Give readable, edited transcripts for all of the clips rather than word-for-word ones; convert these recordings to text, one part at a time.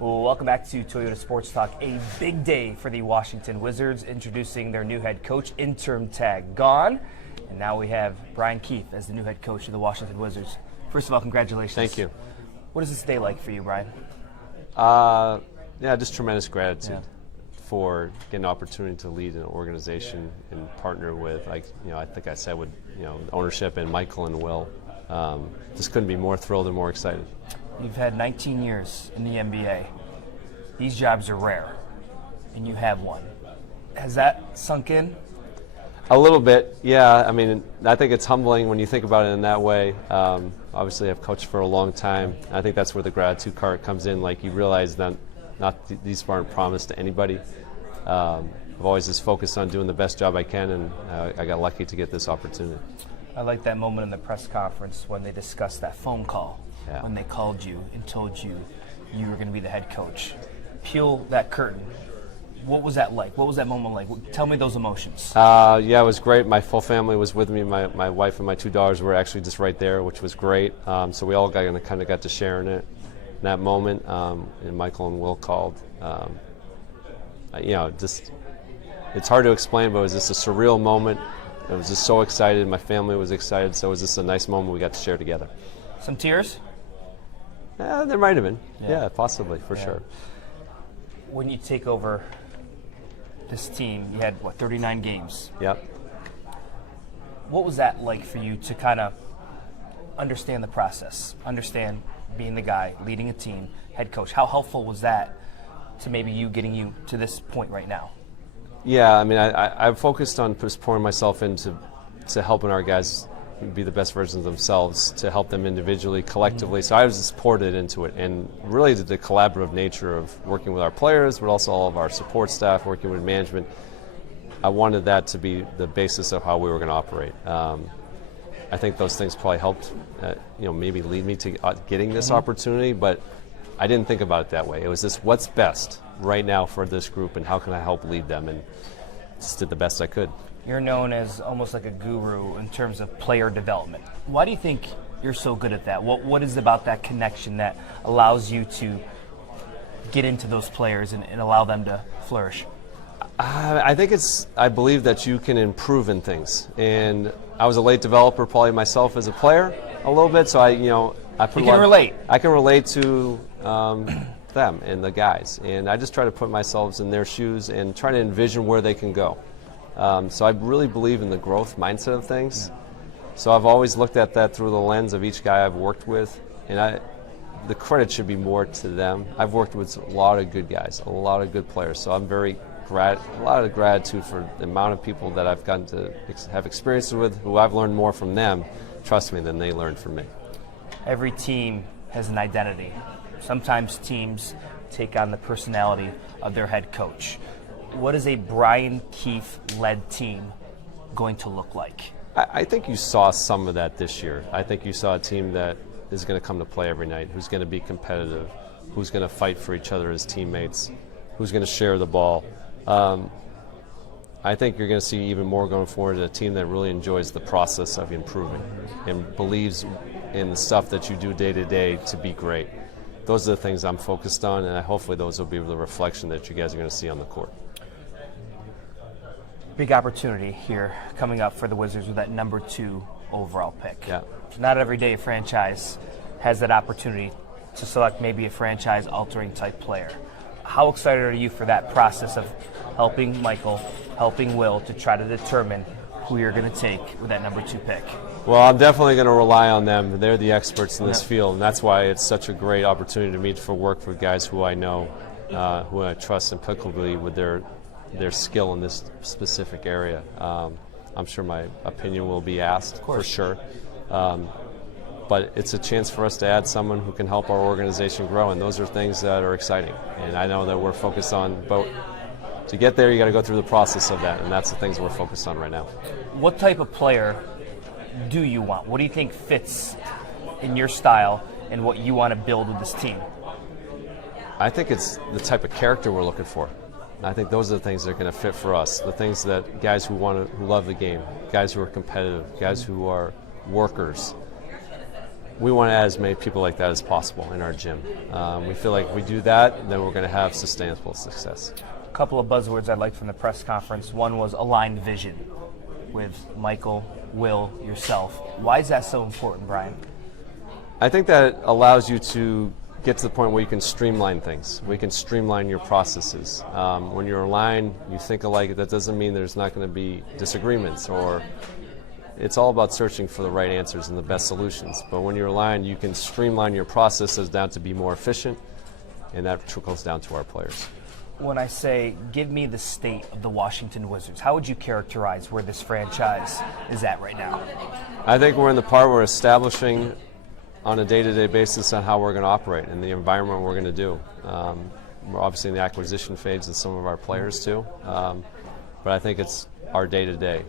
Well, welcome back to Toyota Sports Talk. A big day for the Washington Wizards, introducing their new head coach. Interim tag gone, and now we have Brian Keefe as the new head coach of the Washington Wizards. First of all, congratulations. Thank you. What is this day like for you, Brian? Yeah, just tremendous gratitude for getting an opportunity to lead an organization and partner with, I think I said with, ownership and Michael and Will. Just couldn't be more thrilled and more excited. You've had 19 years in the NBA. These jobs are rare, and you have one. Has that sunk in? A little bit, yeah. I mean, I think it's humbling when you think about it in that way. Obviously, I've coached for a long time. I think that's where the gratitude card comes in. Like, you realize that these aren't promised to anybody. I've always just focused on doing the best job I can, and I got lucky to get this opportunity. I like that moment in the press conference when they discussed that phone call, when they called you and told you you were going to be the head coach. Peel that curtain. What was that like? What was that moment like? Tell me those emotions. Yeah, it was great. My full family was with me. My wife and my 2 daughters were actually just right there, which was great. So we all kind of got to share in it, in that moment. And Michael and Will called. It's hard to explain, but it was just a surreal moment. I was just so excited. My family was excited, so it was just a nice moment we got to share together. Some tears? There might have been. Yeah, possibly, for sure. When you take over this team, you had, 39 games? Yep. What was that like for you to kind of understand the process, understand being the guy, leading a team, head coach? How helpful was that to maybe getting you to this point right now? Yeah, I mean, I focused on just pouring myself into helping our guys be the best versions of themselves, to help them individually, collectively. So I was just poured it into it, and really the collaborative nature of working with our players, but also all of our support staff, working with management. I wanted that to be the basis of how we were going to operate. I think those things probably helped, maybe lead me to getting this opportunity, but I didn't think about it that way. It was just what's best right now for this group, and how can I help lead them, and just did the best I could. You're known as almost like a guru in terms of player development. Why do you think you're so good at that? What is it about that connection that allows you to get into those players and allow them to flourish? I think I believe that you can improve in things. And I was a late developer probably myself as a player a little bit, so I can relate. I can relate to them and the guys. And I just try to put myself in their shoes and try to envision where they can go. So I really believe in the growth mindset of things. So I've always looked at that through the lens of each guy I've worked with, and the credit should be more to them. I've worked with a lot of good guys, a lot of good players, so I'm a lot of gratitude for the amount of people that I've gotten to have experiences with, who I've learned more from them, trust me, than they learned from me. Every team has an identity. Sometimes teams take on the personality of their head coach. What is a Brian Keefe-led team going to look like? I think you saw some of that this year. I think you saw a team that is going to come to play every night, who's going to be competitive, who's going to fight for each other as teammates, who's going to share the ball. I think you're going to see even more going forward, a team that really enjoys the process of improving and believes in the stuff that you do day to day to be great. Those are the things I'm focused on, and hopefully those will be the reflection that you guys are going to see on the court. Big opportunity here coming up for the Wizards with that number 2 overall pick. Yeah. Not every day a franchise has that opportunity to select maybe a franchise-altering type player. How excited are you for that process of helping Michael, helping Will to try to determine who you're going to take with that number 2 pick? Well, I'm definitely going to rely on them. They're the experts in this field, and that's why it's such a great opportunity to meet for work with guys who I know, who I trust impeccably with their skill in this specific area. I'm sure my opinion will be asked, for sure. But it's a chance for us to add someone who can help our organization grow, and those are things that are exciting. And I know that we're focused on, but to get there, you got to go through the process of that, and that's the things we're focused on right now. What type of player do you want? What do you think fits in your style and what you want to build with this team? I think it's the type of character we're looking for. I think those are the things that are going to fit for us. The things that guys who love the game, guys who are competitive, guys who are workers. we want to add as many people like that as possible in our gym. We feel like if we do that, then we're going to have sustainable success. A couple of buzzwords I'd like from the press conference. One was aligned vision with Michael, Will, yourself. Why is that so important, Brian? I think that allows you to get to the point where you can streamline things. We can streamline your processes. When you're aligned, you think alike. That doesn't mean there's not going to be disagreements, or it's all about searching for the right answers and the best solutions. But when you're aligned, you can streamline your processes down to be more efficient, and that trickles down to our players. When I say, give me the state of the Washington Wizards, how would you characterize where this franchise is at right now? I think we're in the part where we're establishing on a day-to-day basis on how we're going to operate and the environment we're going to do. We're obviously in the acquisition phase of some of our players too, but I think it's our day-to-day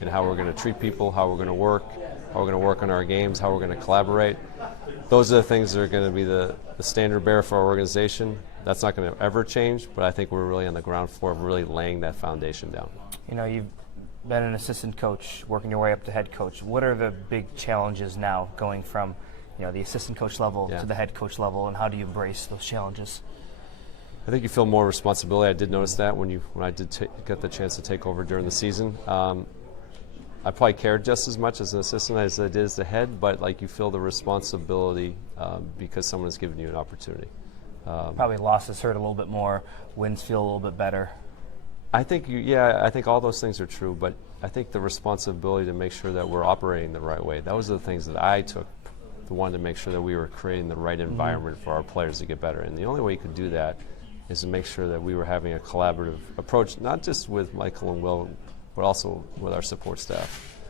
and how we're going to treat people, how we're going to work, how we're going to work on our games, how we're going to collaborate. Those are the things that are going to be the standard bearer for our organization. That's not going to ever change, but I think we're really on the ground floor of really laying that foundation down. You know, you've been an assistant coach, working your way up to head coach. What are the big challenges now going from the assistant coach level to the head coach level, and how do you embrace those challenges? I think you feel more responsibility. I did notice that when I did get the chance to take over during the season. I probably cared just as much as an assistant as I did as the head, but like you feel the responsibility because someone has given you an opportunity. Probably losses hurt a little bit more, wins feel a little bit better. I think I think all those things are true, but I think the responsibility to make sure that we're operating the right way, that was the things that I took. Wanted to make sure that we were creating the right environment for our players to get better. And the only way you could do that is to make sure that we were having a collaborative approach, not just with Michael and Will, but also with our support staff.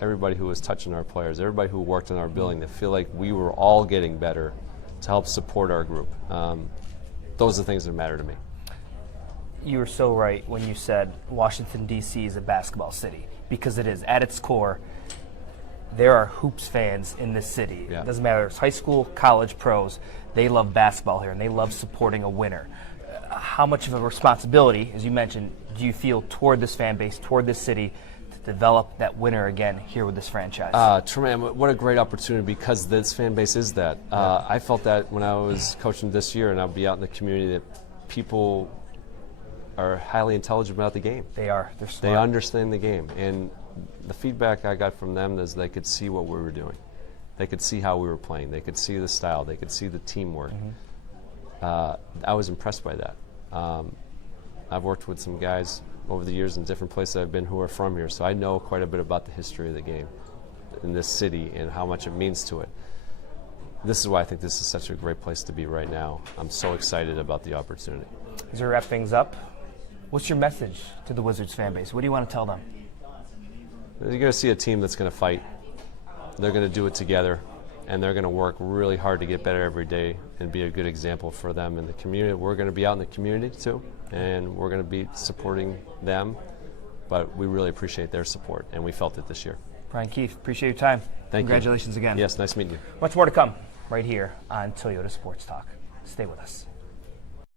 Everybody who was touching our players, everybody who worked in our building, to feel like we were all getting better to help support our group. Those are the things that matter to me. You were so right when you said Washington, D.C. is a basketball city, because it is. At its core, there are hoops fans in this city. Yeah. It doesn't matter if it's high school, college, pros. They love basketball here, and they love supporting a winner. How much of a responsibility, as you mentioned, do you feel toward this fan base, toward this city, to develop that winner again here with this franchise? What a great opportunity, because this fan base is that. I felt that when I was coaching this year, and I'll be out in the community, that people are highly intelligent about the game. They are. They're smart. They understand the game. And the feedback I got from them is they could see what we were doing. They could see how we were playing. They could see the style. They could see the teamwork. I was impressed by that. I've worked with some guys over the years in different places I've been who are from here, so I know quite a bit about the history of the game in this city and how much it means to it. This is why I think this is such a great place to be right now. I'm so excited about the opportunity. As we wrap things up, what's your message to the Wizards fan base? What do you want to tell them? You're going to see a team that's going to fight. They're going to do it together, and they're going to work really hard to get better every day and be a good example for them in the community. We're going to be out in the community too, and we're going to be supporting them, but we really appreciate their support, and we felt it this year. Brian Keefe, appreciate your time. Thank you. Congratulations again. Yes, nice meeting you. Much more to come right here on Toyota Sports Talk. Stay with us.